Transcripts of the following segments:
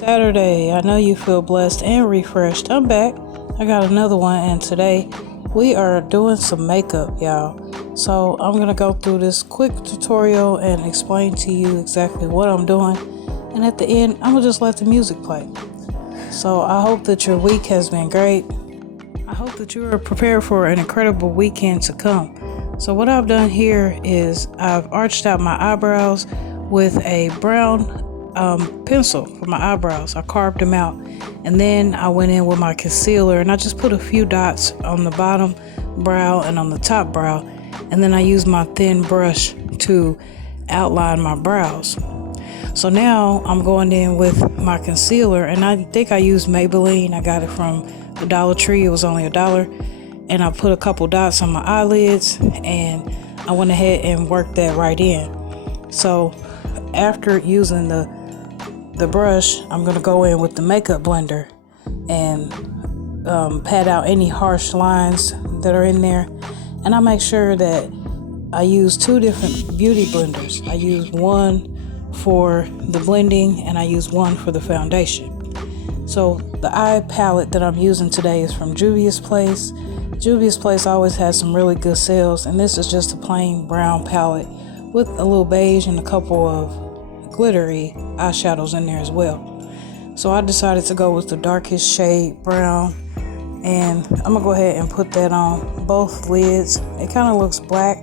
Saturday. I know you feel blessed and refreshed. I'm back. I got another one, and today we are doing some makeup, y'all. So I'm gonna go through this quick tutorial and explain to you exactly what I'm doing, and at the end I'm gonna just let the music play. So I hope that your week has been great. I hope that you are prepared for an incredible weekend to come. So what I've done here is I've arched out my eyebrows with a brown pencil for my eyebrows. I carved them out, and then I went in with my concealer and I just put a few dots on the bottom brow and on the top brow, and then I used my thin brush to outline my brows. So now I'm going in with my concealer, and I think I used Maybelline. I got it from the Dollar Tree. It was only $1, and I put a couple dots on my eyelids, and I went ahead and worked that right in. So after using the brush, I'm going to go in with the makeup blender and pat out any harsh lines that are in there. And I make sure that I use two different beauty blenders. I use one for the blending and I use one for the foundation. So the eye palette that I'm using today is from Juvia's Place. Juvia's Place always has some really good sales, and this is just a plain brown palette with a little beige and a couple of glittery eyeshadows in there as well. So I decided to go with the darkest shade brown, and I'm gonna go ahead and put that on both lids. It kind of looks black,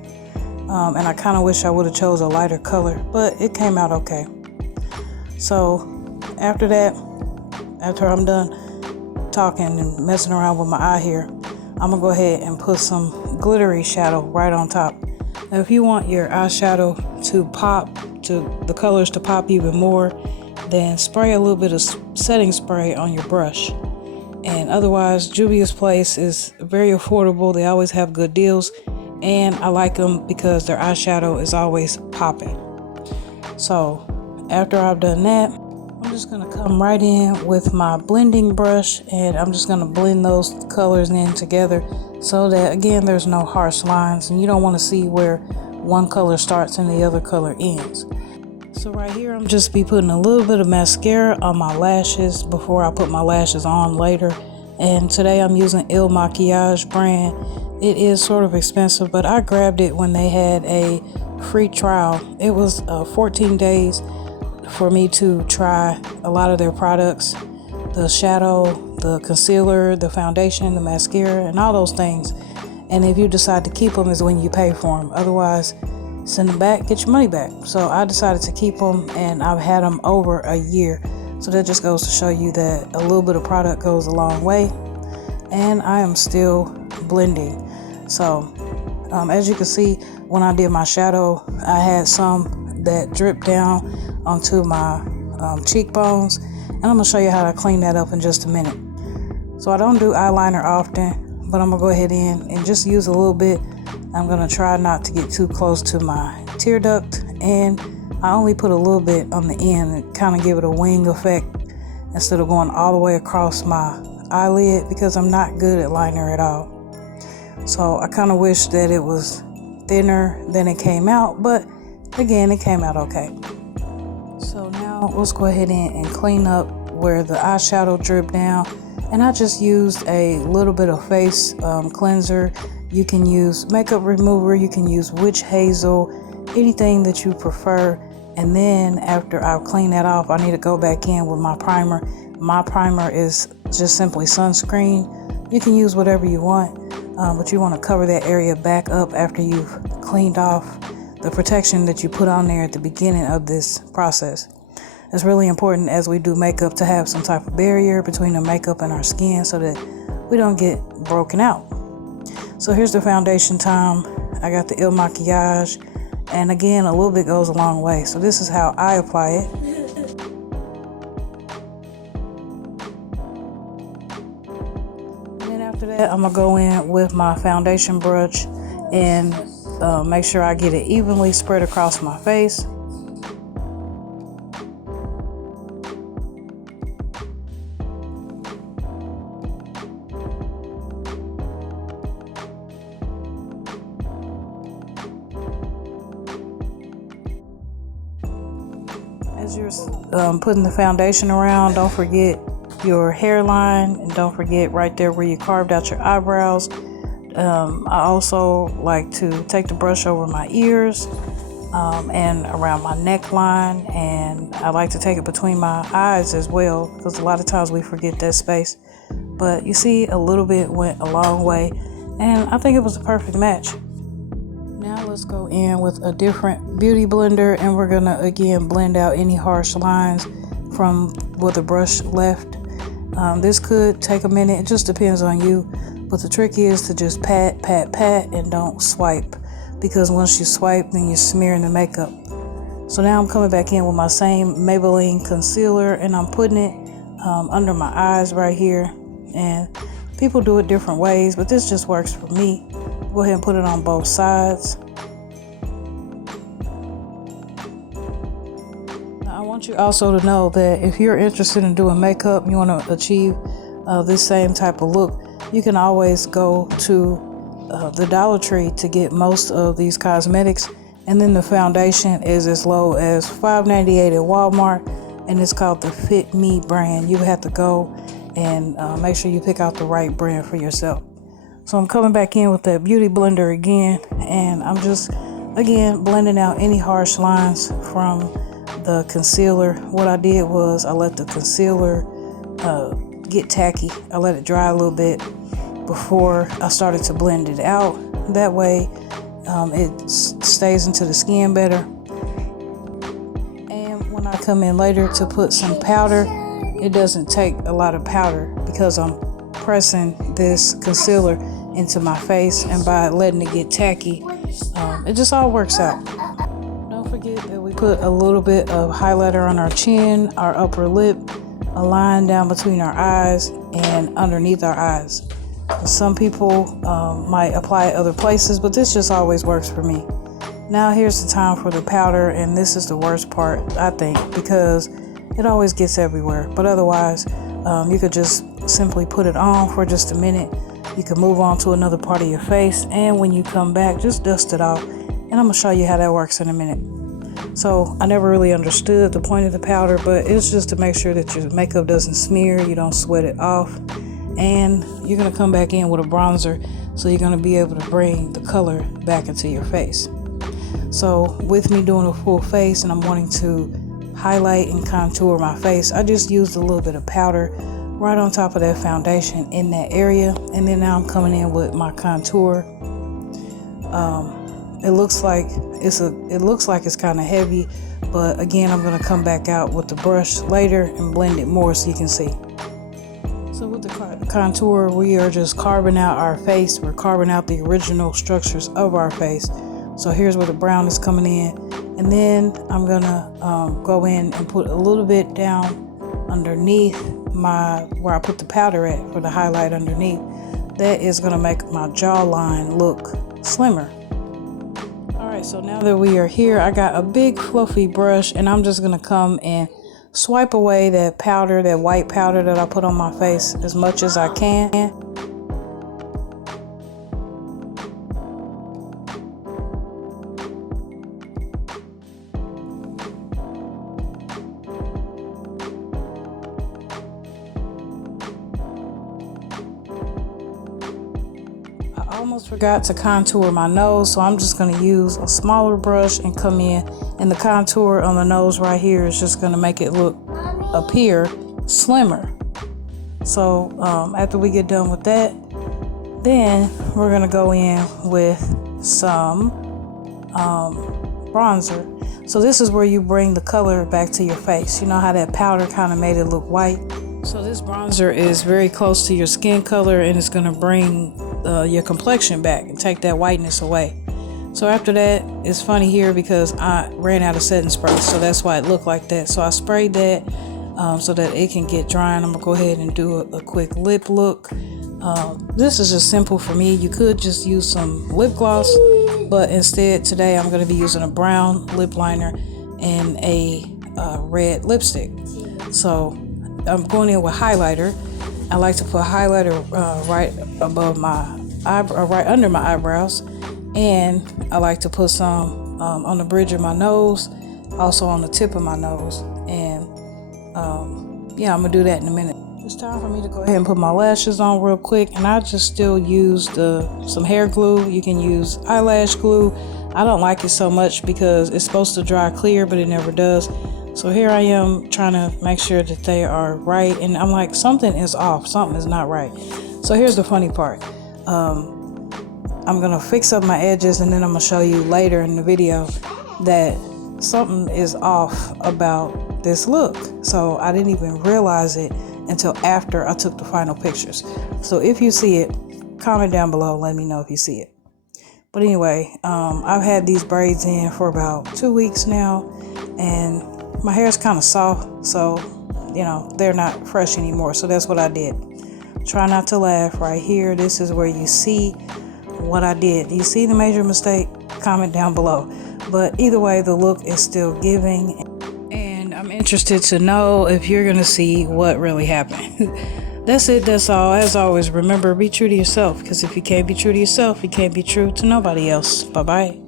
and I kind of wish I would have chose a lighter color, but it came out okay. So after that, after I'm done talking and messing around with my eye here, I'm gonna go ahead and put some glittery shadow right on top. Now if you want your eyeshadow to pop, to the colors to pop even more, then spray a little bit of setting spray on your brush. And otherwise, Juvia's Place is very affordable. They always have good deals, and I like them because their eyeshadow is always popping. So after I've done that, I'm just gonna come right in with my blending brush, and I'm just gonna blend those colors in together so that, again, there's no harsh lines, and you don't want to see where one color starts and the other color ends. So right here, I'm just be putting a little bit of mascara on my lashes before I put my lashes on later. And today I'm using Il Makiage brand. It is sort of expensive, but I grabbed it when they had a free trial. It was 14 days for me to try a lot of their products, the shadow, the concealer, the foundation, the mascara, and all those things. And if you decide to keep them is when you pay for them. Otherwise, send them back, get your money back. So I decided to keep them, and I've had them over a year. So that just goes to show you that a little bit of product goes a long way. And I am still blending. So as you can see, when I did my shadow, I had some that dripped down onto my cheekbones, and I'm gonna show you how to clean that up in just a minute. So I don't do eyeliner often, but I'm gonna go ahead in and just use a little bit. I'm gonna try not to get too close to my tear duct, and I only put a little bit on the end and kind of give it a wing effect instead of going all the way across my eyelid, because I'm not good at liner at all. So I kind of wish that it was thinner than it came out, but again, it came out okay. So now let's go ahead and clean up where the eyeshadow dripped down, and I just used a little bit of face cleanser. You can use makeup remover, you can use witch hazel, anything that you prefer. And then after I've cleaned that off, I need to go back in with my primer. My primer is just simply sunscreen. You can use whatever you want, but you want to cover that area back up after you've cleaned off the protection that you put on there at the beginning of this process. It's really important as we do makeup to have some type of barrier between the makeup and our skin so that we don't get broken out. So here's the foundation time. I got the Il Makiage, and again, a little bit goes a long way. So this is how I apply it. And then after that, I'm gonna go in with my foundation brush and make sure I get it evenly spread across my face. As you're putting the foundation around, don't forget your hairline, and don't forget right there where you carved out your eyebrows. I also like to take the brush over my ears and around my neckline, and I like to take it between my eyes as well, because a lot of times we forget that space. But you see, a little bit went a long way, and I think it was a perfect match. Now let's go in with a different beauty blender, and we're gonna again blend out any harsh lines from where the brush left. This could take a minute, it just depends on you, but the trick is to just pat, pat, pat, and don't swipe, because once you swipe, then you're smearing the makeup. So now I'm coming back in with my same Maybelline concealer, and I'm putting it under my eyes right here. And people do it different ways, but this just works for me. Go ahead and put it on both sides. Now, I want you also to know that if you're interested in doing makeup, you want to achieve this same type of look, you can always go to the Dollar Tree to get most of these cosmetics. And then the foundation is as low as $5.98 at Walmart, and it's called the Fit Me brand. You have to go and make sure you pick out the right brand for yourself. So I'm coming back in with that beauty blender again, and I'm just again blending out any harsh lines from the concealer. What I did was I let the concealer get tacky. I let it dry a little bit before I started to blend it out. That way it stays into the skin better. And when I come in later to put some powder, it doesn't take a lot of powder because I'm pressing this concealer into my face, and by letting it get tacky, it just all works out. Don't forget that we put a little bit of highlighter on our chin, our upper lip, a line down between our eyes, and underneath our eyes. Some people might apply it other places, but this just always works for me. Now here's the time for the powder, and this is the worst part, I think, because it always gets everywhere. But otherwise, you could just simply put it on for just a minute. You can move on to another part of your face, and when you come back, just dust it off. And I'm gonna show you how that works in a minute. So I never really understood the point of the powder, but it's just to make sure that your makeup doesn't smear, you don't sweat it off. And you're gonna come back in with a bronzer, so you're gonna be able to bring the color back into your face. So with me doing a full face and I'm wanting to highlight and contour my face, I just used a little bit of powder right on top of that foundation in that area, and then now I'm coming in with my contour. It looks like it's kind of heavy, but again, I'm going to come back out with the brush later and blend it more so you can see. So with the contour, we are just carving out our face. We're carving out the original structures of our face. So here's where the brown is coming in, and then I'm gonna go in and put a little bit down underneath where I put the powder at for the highlight underneath. That is gonna make my jawline look slimmer. Alright, so now that we are here, I got a big fluffy brush, and I'm just gonna come and swipe away that powder, that white powder that I put on my face as much as I can. I almost forgot to contour my nose, so I'm just going to use a smaller brush and come in, and the contour on the nose right here is just going to make it appear slimmer. So after we get done with that, then we're going to go in with some bronzer. So this is where you bring the color back to your face. You know how that powder kind of made it look white? So this bronzer is very close to your skin color, and it's going to bring your complexion back and take that whiteness away. So after that, it's funny here because I ran out of setting spray, so that's why it looked like that. So I sprayed that so that it can get dry, and I'm gonna go ahead and do a quick lip look. This is just simple for me. You could just use some lip gloss, but instead today I'm gonna be using a brown lip liner and a red lipstick. So I'm going in with highlighter. I like to put highlighter right above my right under my eyebrows, and I like to put some on the bridge of my nose, also on the tip of my nose, yeah, I'm gonna do that in a minute. It's time for me to go ahead and put my lashes on real quick, and I just still used some hair glue. You can use eyelash glue. I don't like it so much because it's supposed to dry clear, but it never does. So here I am trying to make sure that they are right, and I'm like, something is off, something is not right. So here's the funny part. I'm gonna fix up my edges, and then I'm gonna show you later in the video that something is off about this look. So I didn't even realize it until after I took the final pictures. So if you see it, comment down below, let me know if you see it. But anyway, I've had these braids in for about 2 weeks now, and my hair is kind of soft, so you know, they're not fresh anymore. So that's what I did. Try not to laugh. Right here, this is where you see what I did. Do you see the major mistake? Comment down below. But either way, the look is still giving, and I'm interested to know if you're gonna see what really happened. That's it, that's all. As always, remember, be true to yourself, because if you can't be true to yourself, you can't be true to nobody else. Bye bye.